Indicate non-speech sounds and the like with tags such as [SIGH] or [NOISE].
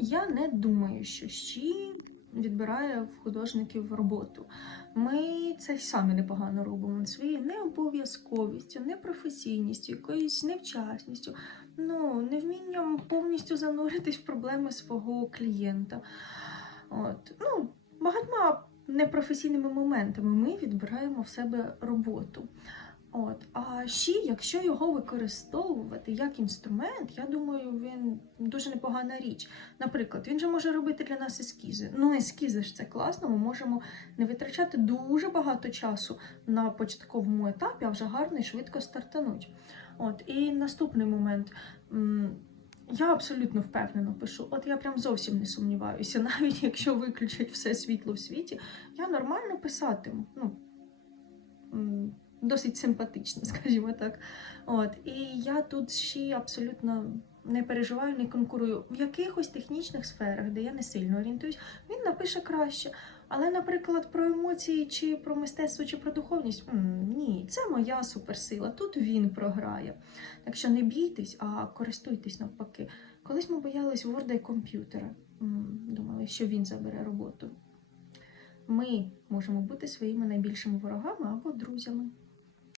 Я не думаю, що щі відбирає в художників роботу. Ми це самі непогано робимо своєю необов'язковістю, непрофесійністю, якоюсь невчасністю, ну, невмінням повністю зануритись в проблеми свого клієнта. От. Ну, багатьма непрофесійними моментами ми відбираємо в себе роботу. От. А ще, якщо його використовувати як інструмент, я думаю, він дуже непогана річ. Наприклад, він же може робити для нас ескізи. Ну, ескізи ж це класно, ми можемо не витрачати дуже багато часу на початковому етапі, а вже гарно і швидко стартануть. От. І наступний момент. Я абсолютно впевнено пишу. От я прям зовсім не сумніваюся, [LAUGHS] навіть якщо виключать все світло в світі, я нормально писатиму. Ну, досить симпатично, [LAUGHS] скажімо так. От. І я тут ще абсолютно не переживаю, не конкурую. В якихось технічних сферах, де я не сильно орієнтуюсь, він напише краще. Але, наприклад, про емоції, чи про мистецтво, чи про духовність ні, це моя суперсила. Тут він програє. Так що не бійтесь, а користуйтесь навпаки. Колись ми боялись Word і комп'ютера. Думали, що він забере роботу. Ми можемо бути своїми найбільшими ворогами або друзями.